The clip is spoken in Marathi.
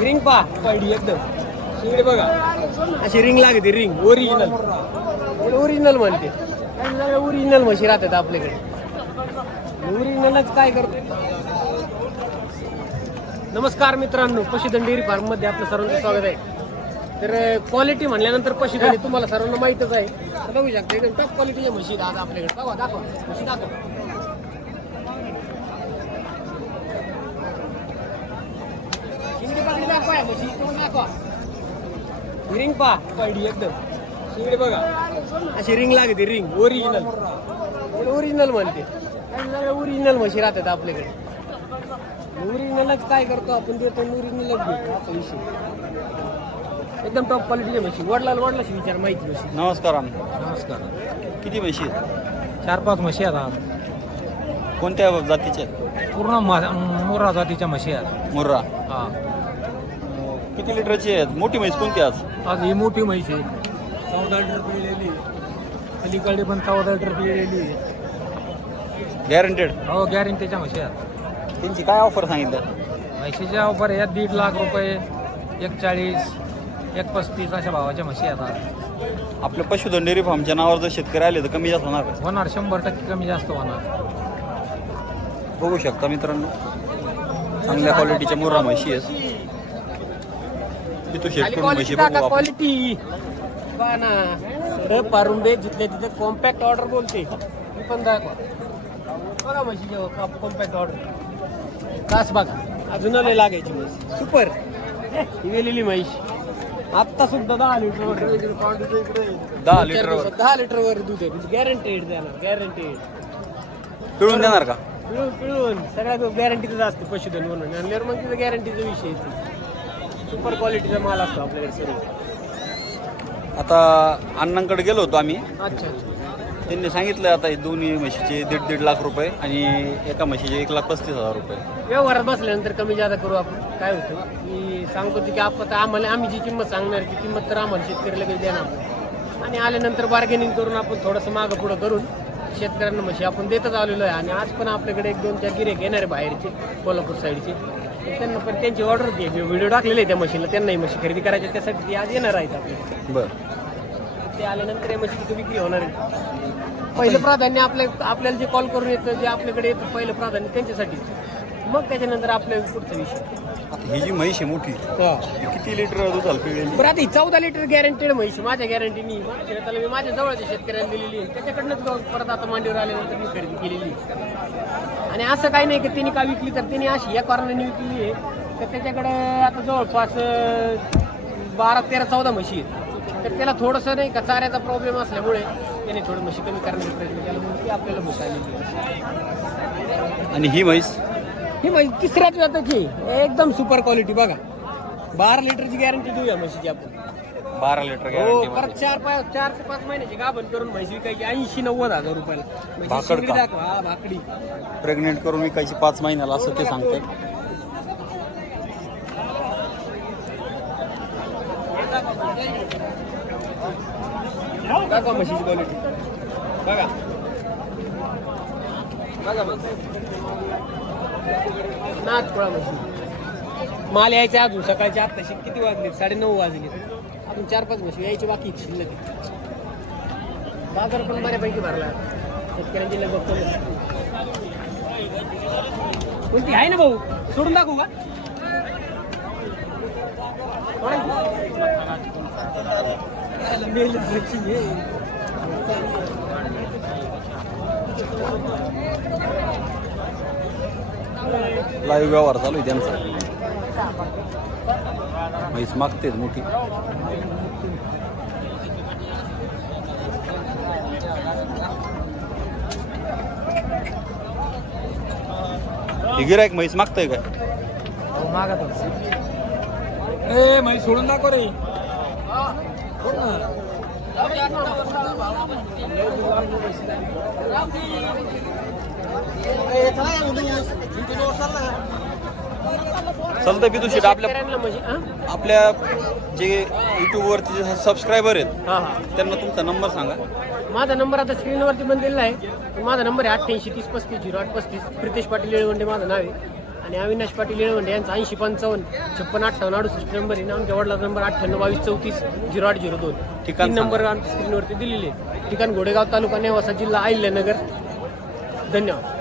रिंग पा पडली एकदम. शिंगडे बघा. अशी रिंग लागते रिंग ओरिजिनल ओरिजिनल म्हणते. ओरिजिनल म्हशी राहतात आपल्याकडे. ओरिजिनलच काय करतो? नमस्कार मित्रांनो पशुधन डेअरी फार्ममध्ये आपलं सर्वांचं स्वागत आहे. तर क्वालिटी म्हणल्यानंतर पशुधन तुम्हाला सर्वांना माहीतच आहे. बघू शकता एकदम टॉप क्वालिटीच्या म्हशी आज आपल्याकडे. दाखवा दाखवा. म्हशी दाखवा. इकडून रिंग पा पडली एकदम शिंगडी बघा अशी रिंग लागते रिंग ओरिजिनल ओरिजिनल म्हणते. ओरिजिनल म्हशी राहतात आपल्याकडे. ओरिजिनलच काय करतो आपण देतो ओरिजिनलच असा विषय. एकदम टॉप क्वालिटीच्या म्हशी. वडलाला वडलाशी विचार माहिती म्हशी. नमस्कार. नमस्कार. किती म्हशी आहेत? चार पाच म्हशी आहेत कोणत्या जातीच्या पूर्ण मा- मोरा जातीच्या म्हशी आहेत. मुर्रा. हा. किती लिटरची आहेत? मोठी म्हैस कोणती आज? आज ही मोठी म्हैस आहे. चौदा लिटर पिळलेली अलीकडे पण चौदा लिटर पिळलेली गॅरंटेड हो गॅरंटीच्या म्हशी आहेत. त्यांची काय ऑफर सांगितलं? म्हशीच्या ऑफर या दीड लाख रुपये एक चाळीस एक पस्तीस अशा भावाच्या म्हशी आहेत आज. आपल्या पशुधन डेअरी फार्मच्या नावावर जर शेतकरी आले तर कमी जास्त होणार का? होणार शंभर टक्के कमी जास्त होणार. बघू शकता मित्रांनो. चांगल्या क्वालिटीच्या मुर्रा म्हशी आहेत. तिथं शेत करून म्हशी बघू आपण. क्वालिटी ना सरळ पारुंबे जिथल्या तिथे कॉम्पॅक्ट ऑर्डर बोलते. ती पण दाखवा. बघा म्हशी कॉम्पॅक्ट ऑर्डर कास बघा अजून लय लागायची म्हैस सुपर ही वेलेली म्हैस. आत्ता सुद्धा दहा लिटर दहा लिटर दहा लिटर वर दूध आहे. गॅरंटेड देणार गॅरंटेड पिळून देणार का? पिळून पिळून. सगळ्यात गॅरंटीच असते पशुधन म्हणून. आणल्यावर मग तिथं गॅरंटीचा विषय येतो सुपर क्वालिटीचा माल असतो आपल्याकडे सर्व. आता अण्णांकडे गेलो होतो आम्ही. अच्छा त्यांनी सांगितलं आता हे दोन्ही म्हशीचे दीड दीड लाख रुपये आणि एका म्हशीचे एक लाख पस्तीस हजार रुपये. व्यवहारात बसल्यानंतर कमी जादा करू आपण. काय होतं? की सांगतो की आपण आम्हाला आम्ही जी किंमत सांगणार ती किंमत तर आम्हाला शेतकऱ्याला काही देणार नाही. आणि आल्यानंतर बार्गेनिंग करून आपण थोडंसं मागं पुढं करून शेतकऱ्यांना म्हशी आपण देतच आलेलो आहे. आणि आज पण आपल्याकडे एक दोन चार गिरेक येणार आहे बाहेरचे कोल्हापूर साईडचे त्यांना पण त्यांची ऑर्डर व्हिडिओ टाकलेले आहे त्या मशीनला त्यांनाही म्हशी खरेदी करायच्या त्यासाठी ती आज येणार आहेत आपल्याकडे बरं. ते आल्यानंतर या म्हशीची विक्री होणार आहे. पहिलं प्राधान्य आपल्या आपल्याला जे कॉल करून येतं जे आपल्याकडे येतं पहिलं प्राधान्य त्यांच्यासाठी. मग त्याच्यानंतर आपल्या पुढचा विषय. आता ही जी म्हैस आहे मोठी ही. किती लिटर दूध पिळलेली बरं आता ही चौदा लिटर गॅरंटेड म्हैस माझ्या गॅरंटीनी शेताला मी माझ्या जवळच्या शेतकऱ्यांना दिलेली आहे. त्याच्याकडनंच परत आता मांडीवर आल्यानंतर मी खरेदी केलेली आहे. आणि असं काही नाही की त्यांनी का विकली तर त्यांनी अशी या कारणाने विकली आहे. तर त्याच्याकडे आता जवळपास बारा तेरा चौदा म्हशी आहेत. तर त्याला थोडंसं नाही का चाऱ्याचा प्रॉब्लेम असल्यामुळे त्याने थोडी म्हशी कमी करण्याचा प्रयत्न केला. म्हणून ती आपल्याला आहे. आणि ही म्हैस? ही म्हैस तिसऱ्याच वेळाची एकदम सुपर क्वालिटी बघा. बारा लिटरची गॅरंटी देऊया म्हशीची आपण. बारा लिटर हो गॅरंटी परत चार पाच चार ते पाच महिन्याची गाभण करून म्हैस विकायची. ऐंशी नव्वद हजार रुपयाला. भाकड शिंगडी का? दाखवा हा भाकडी. प्रेग्नेंट करून विकायची पाच महिन्याला असं ते सांगतात. दाखवा म्हशीची क्वालिटी बघा. बघा मग. नाच कोळा म्हशी माल यायचे अजून. सकाळचे आत्ताशी किती वाजले साडे नऊ वाजले अजून चार पाच म्हशी, यायची बाकी शिल्लक आहेत. बाज़ार पण बऱ्यापैकी भरला आहे. शेतकऱ्यांची लगभग कमी आहे. कोणती आहे ना भाऊ सोडून दाखवू का कोणाची? मेली. लाईव्ह व्यवहार चालू आहे त्यांचा. म्हैस मागतेच मोठी. ही गिरायक म्हैस मागतंय काय? हो मागत ए म्हैस सोडून दाखव रे. सोड ना. चालतंय पितू शेट आपल्या शेतकऱ्यांना म्हणजे हा? आपल्या जे युट्यूबवरती जे सबस्क्रायबर आहेत हा हा. त्यांना तुमचा नंबर सांगा. माझा नंबर आता स्क्रीनवरती पण दिलेला आहे. माझा नंबर आहे अठ्ठ्याऐंशी तीस पस्तीस झिरो आठ पस्तीस. प्रितेश पाटील येळवंडे माझं नाव आहे. आणि अविनाश पाटील येळवंडे यांचा ऐंशी पंचावन्न छप्पन अठ्ठावन्न अडुसष्ट नंबर आहे. आमच्या वडिलाचा नंबर अठ्ठ्याण्णव बावीस चौतीस झिरो आठ झिरो दोन. ठिकाण तीन नंबर आमच्या स्क्रीनवरती दिलेले आहेत. ठिकाण घोडेगाव तालुका नेवासा जिल्हा अहिल्यानगर. धन्यवाद